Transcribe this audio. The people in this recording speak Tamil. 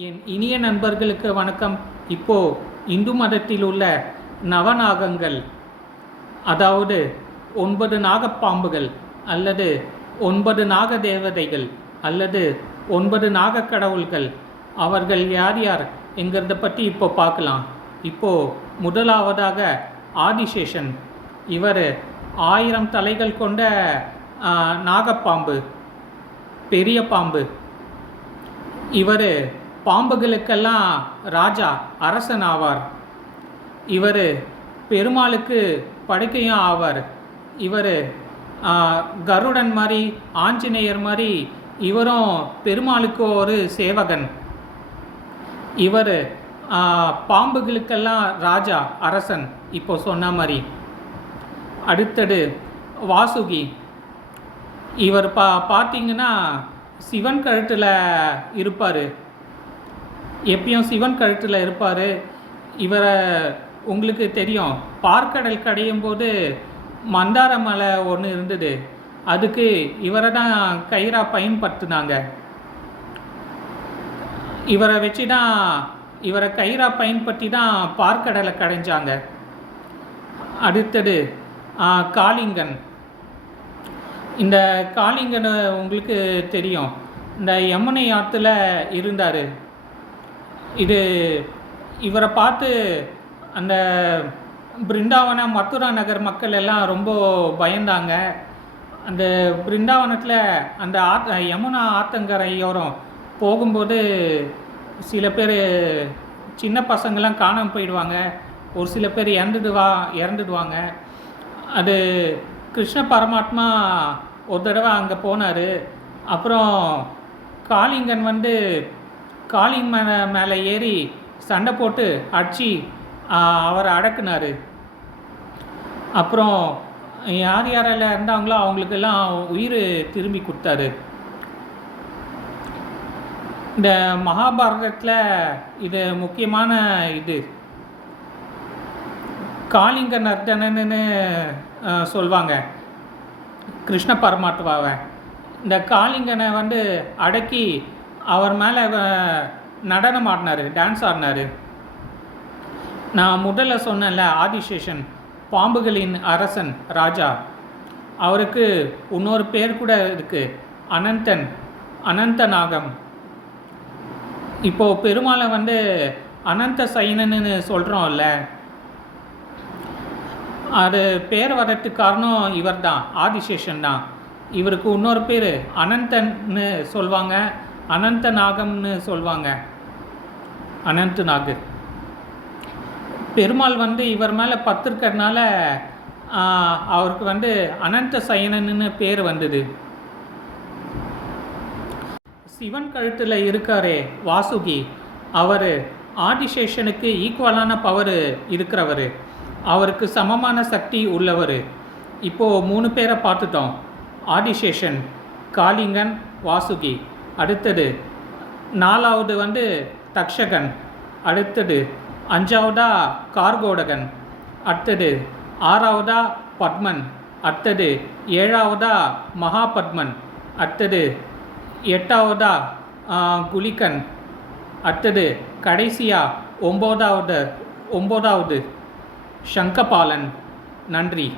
என் இனிய நண்பர்களுக்கு வணக்கம். இப்போ இந்து மதத்தில் உள்ள நவநாகங்கள், அதாவது 9 நாகப்பாம்புகள் அல்லது 9 நாக தேவதைகள் அல்லது 9 நாக கடவுள்கள், அவர்கள் யார் யார் என்கிறத பற்றி இப்போ பார்க்கலாம். இப்போ முதலாவதாக ஆதிசேஷன். இவர் 1000 தலைகள் கொண்ட நாகப்பாம்பு, பெரிய பாம்பு. இவர் பாம்புகளுக்கெல்லாம் ராஜா, அரசன் ஆவார். இவர் பெருமாளுக்கு படுக்கையும் ஆவார். இவர் கருடன் மாதிரி, ஆஞ்சநேயர் மாதிரி இவரும் பெருமாளுக்கு ஒரு சேவகன். இவர் பாம்புகளுக்கெல்லாம் ராஜா, அரசன், இப்போ சொன்ன மாதிரி. அடுத்தது வாசுகி. இவர் பார்த்தீங்கன்னா சிவன் கழுத்தில் இருப்பார். எப்பயும் சிவன் கழுத்தில் இருப்பார். இவரை உங்களுக்கு தெரியும், பார்க்கடல் கடையும் போது மந்தார மலை ஒன்று இருந்தது, அதுக்கு இவரை தான் கயிறாக பயன்படுத்தினாங்க. இவரை வச்சு தான், இவரை கயிறாக பயன்படுத்தி தான் பார்க்கடலை கடைஞ்சாங்க. அடுத்தது காளிங்கன். இந்த காளிங்கன் உங்களுக்கு தெரியும், இந்த யமுனை ஆற்றுல இருந்தார். இவரை பார்த்து அந்த பிருந்தாவன மதுரா நகர் மக்கள் எல்லாம் ரொம்ப பயந்தாங்க. அந்த பிருந்தாவனத்தில் அந்த யமுனா ஆற்றங்கரையோரம் போகும்போது சில பேர் சின்ன பசங்கள்லாம் காணாமல் போயிடுவாங்க, ஒரு சில பேர் இறந்துடுவாங்க. அது கிருஷ்ண பரமாத்மா ஒரு தடவை அங்கே போனார். அப்புறம் காளிங்கன் காளிங் மேலே ஏறி சண்டை போட்டு அடித்து அவரை அடக்குனார். அப்புறம் யார் யாரெல்லாம் இருந்தாங்களோ அவங்களுக்கெல்லாம் உயிர் திரும்பி கொடுத்தாரு. இந்த மகாபாரதத்தில் இது முக்கியமான இது. காளிங்க நர்தனன்னு சொல்லுவாங்க கிருஷ்ண பரமாத்மாவை. இந்த காளிங்கனை அடக்கி அவர் மேலே நடனம் ஆடினார், டான்ஸ் ஆடினார். நான் முதல்ல சொன்னேன்ல, ஆதிசேஷன் பாம்புகளின் அரசன், ராஜா. அவருக்கு இன்னொரு பேர் கூட இருக்குது, அனந்தன், அனந்த நாகம். இப்போது பெருமாளை அனந்த சைனன்னு சொல்கிறோம்ல, அது பேர் வர்றதுக்கு காரணம் இவர் தான், ஆதிசேஷன் தான். இவருக்கு இன்னொரு பேர் அனந்தன்னு சொல்லுவாங்க, அனந்த நாகம்னு சொல்லுவாங்க, அனந்த நாகு. பெருமாள் இவர் மேலே பத்திருக்கிறதுனால அவருக்கு அனந்த சயனன்னு பேர் வந்தது. சிவன் கழுத்தில் இருக்காரே வாசுகி, அவர் ஆதிசேஷனுக்கு ஈக்குவலான பவர் இருக்கிறவர், அவருக்கு சமமான சக்தி உள்ளவர். இப்போது 3 பேரை பார்த்துட்டோம், ஆதிசேஷன், காளிங்கன், வாசுகி. அடுத்தது 4வது தக்ஷகன். அடுத்தது 5வதா கார்கோடகன். அடுத்தது 6வதா பத்மன். அடுத்தது 7வதா மகாபத்மன். அடுத்தது 8வதா குலிகன். அடுத்தது கடைசியாக 9வது சங்கபாலன். நன்றி.